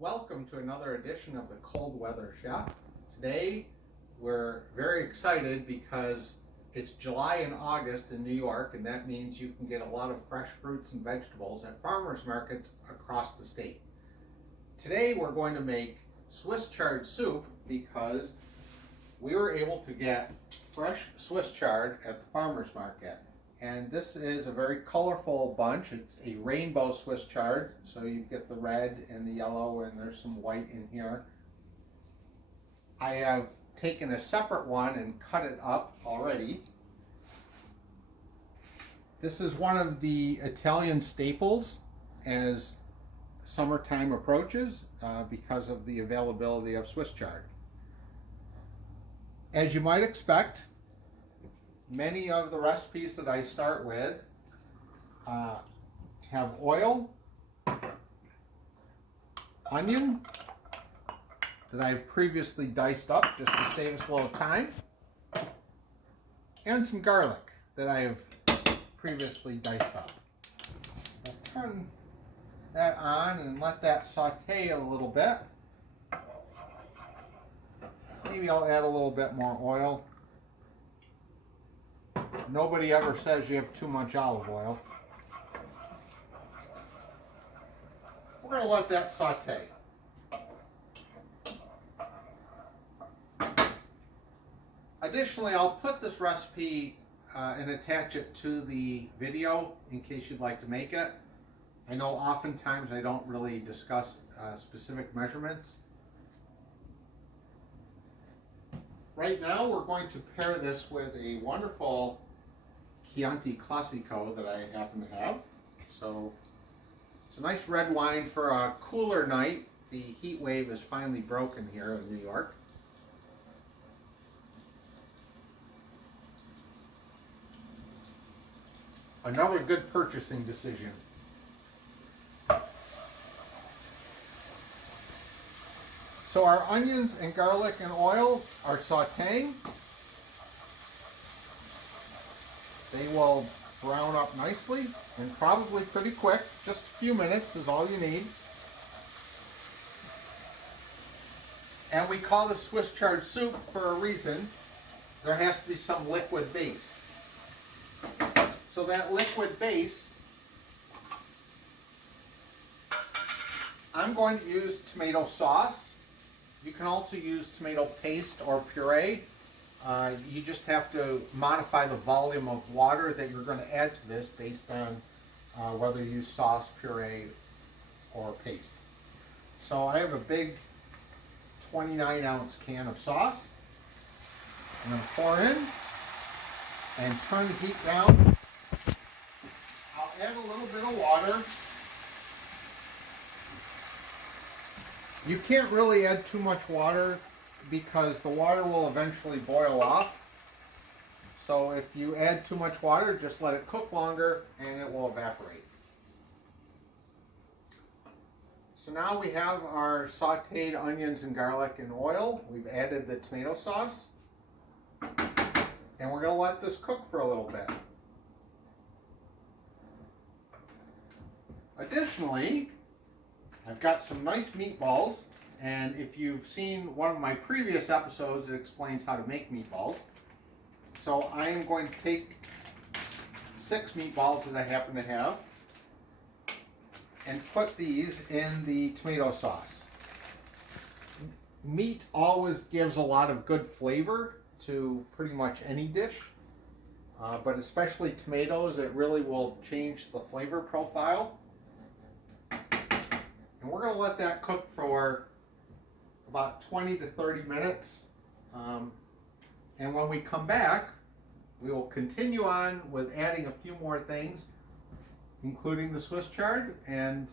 Welcome to another edition of the Cold Weather Chef. Today we're very excited because it's July and August in New York, and that means you can get a lot of fresh fruits and vegetables at farmers markets across the state. Today we're going to make Swiss chard soup because we were able to get fresh Swiss chard at the farmers market. And this is a very colorful bunch. It's a rainbow Swiss chard, so you get the red and the yellow, and there's some white in here. I have taken a separate one and cut it up already. This is one of the Italian staples as summertime approaches because of the availability of Swiss chard. As you might expect, many of the recipes that I start with have oil, onion that I've previously diced up just to save us a little time, and some garlic that I have previously diced up. I'll turn that on and let that saute a little bit. Maybe I'll add a little bit more oil. Nobody ever says you have too much olive oil. We're going to let that saute. Additionally, I'll put this recipe and attach it to the video in case you'd like to make it. I know oftentimes I don't really discuss specific measurements. Right now we're going to pair this with a wonderful Chianti Classico that I happen to have. So it's a nice red wine for a cooler night. The heat wave is finally broken here in New York. Another good purchasing decision. So our onions and garlic and oil are sauteing. They will brown up nicely and probably pretty quick. Just a few minutes is all you need. And we call this Swiss chard soup for a reason. There has to be some liquid base. So that liquid base, I'm going to use tomato sauce. You can also use tomato paste or puree. You just have to modify the volume of water that you're going to add to this based on whether you use sauce, puree, or paste. So I have a big 29-ounce can of sauce. I'm going to pour in and turn the heat down. I'll add a little bit of water. You can't really add too much water because the water will eventually boil off. So if you add too much water, just let it cook longer and it will evaporate. So now we have our sauteed onions and garlic and oil. We've added the tomato sauce. And we're going to let this cook for a little bit. Additionally, I've got some nice meatballs, and if you've seen one of my previous episodes, it explains how to make meatballs. So I am going to take 6 meatballs that I happen to have and put these in the tomato sauce. Meat always gives a lot of good flavor to pretty much any dish, but especially tomatoes, it really will change the flavor profile. And we're going to let that cook for about 20 to 30 minutes. And when we come back, we will continue on with adding a few more things, including the Swiss chard, and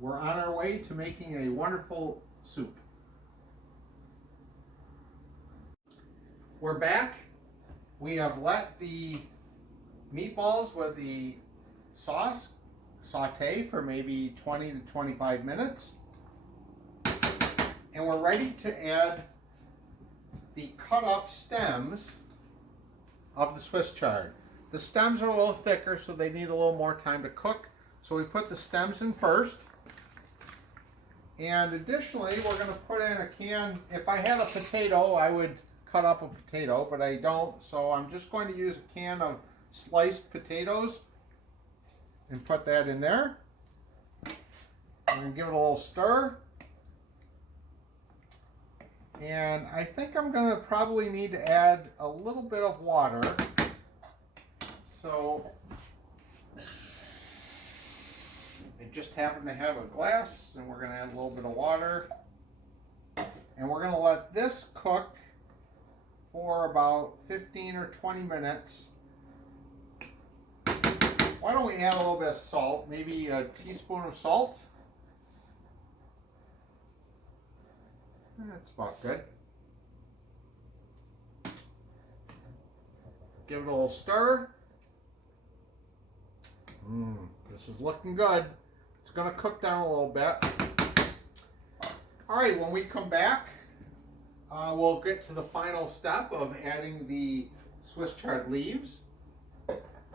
we're on our way to making a wonderful soup. We're back. We have let the meatballs with the sauce saute for maybe 20 to 25 minutes. And we're ready to add the cut up stems of the Swiss chard. The stems are a little thicker, so they need a little more time to cook. So we put the stems in first. And additionally, we're going to put in a can. If I had a potato, I would cut up a potato, but I don't. So I'm just going to use a can of sliced potatoes and put that in there. I'm going to give it a little stir. And I think I'm going to probably need to add a little bit of water. So I just happen to have a glass, and we're going to add a little bit of water. And we're going to let this cook for about 15 or 20 minutes. Why don't we add a little bit of salt, maybe a teaspoon of salt? That's about good. Give it a little stir. This is looking good. It's going to cook down a little bit. All right, when we come back, we'll get to the final step of adding the Swiss chard leaves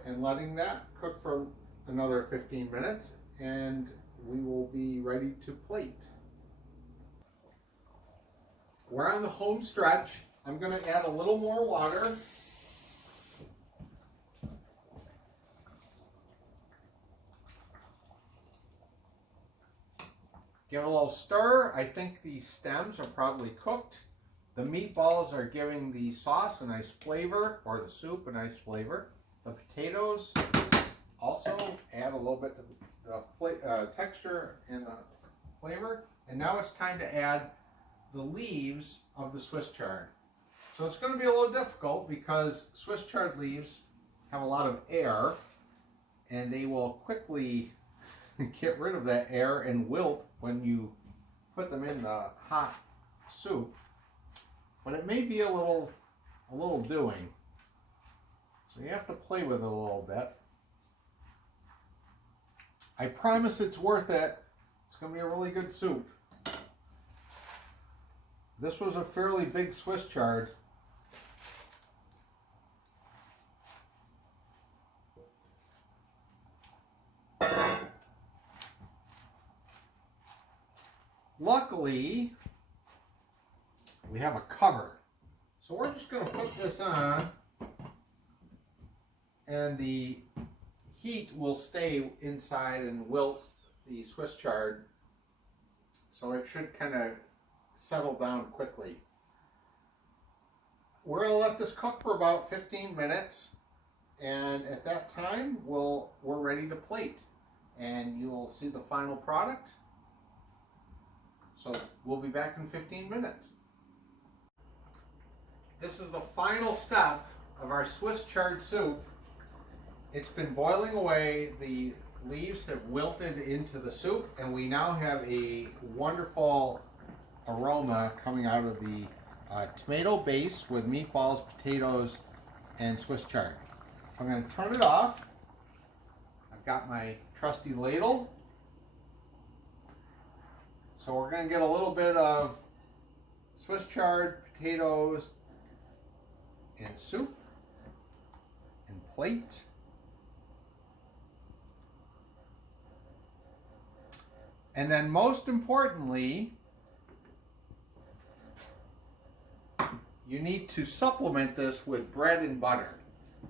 and letting that cook for another 15 minutes, and we will be ready to plate. We're on the home stretch. I'm going to add a little more water. Give it a little stir. I think the stems are probably cooked. The meatballs are giving the sauce a nice flavor, or the soup a nice flavor. The potatoes also add a little bit of the texture and the flavor. And now it's time to add the leaves of the Swiss chard. So it's going to be a little difficult because Swiss chard leaves have a lot of air, and they will quickly get rid of that air and wilt when you put them in the hot soup. But it may be a little doing. So you have to play with it a little bit. I promise it's worth it. It's going to be a really good soup. This was a fairly big Swiss chard. Luckily, we have a cover. So we're just going to put this on, and the heat will stay inside and wilt the Swiss chard. So it should kind of settle down quickly. We're going to let this cook for about 15 minutes, and at that time we're ready to plate, and you'll see the final product. So we'll be back in 15 minutes. This is the final step of our Swiss chard soup. It's been boiling away. The leaves have wilted into the soup, and we now have a wonderful aroma coming out of the tomato base with meatballs, potatoes, and Swiss chard. I'm going to turn it off. I've got my trusty ladle. So we're going to get a little bit of Swiss chard, potatoes, and soup, and plate. And then most importantly, you need to supplement this with bread and butter.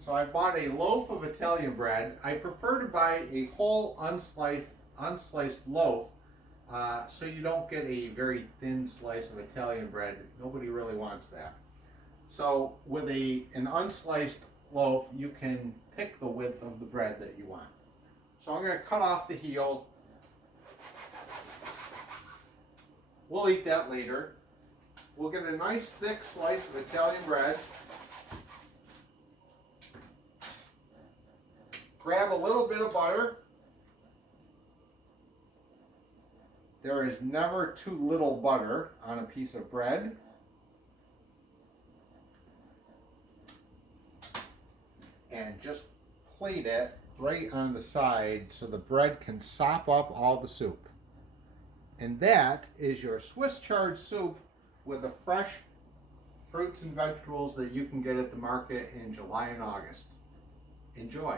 So I bought a loaf of Italian bread. I prefer to buy a whole unsliced loaf, so you don't get a very thin slice of Italian bread. Nobody really wants that. So with an unsliced loaf, you can pick the width of the bread that you want. So I'm going to cut off the heel. We'll eat that later. We'll get a nice thick slice of Italian bread. Grab a little bit of butter. There is never too little butter on a piece of bread. And just plate it right on the side so the bread can sop up all the soup. And that is your Swiss chard soup with the fresh fruits and vegetables that you can get at the market in July and August. Enjoy.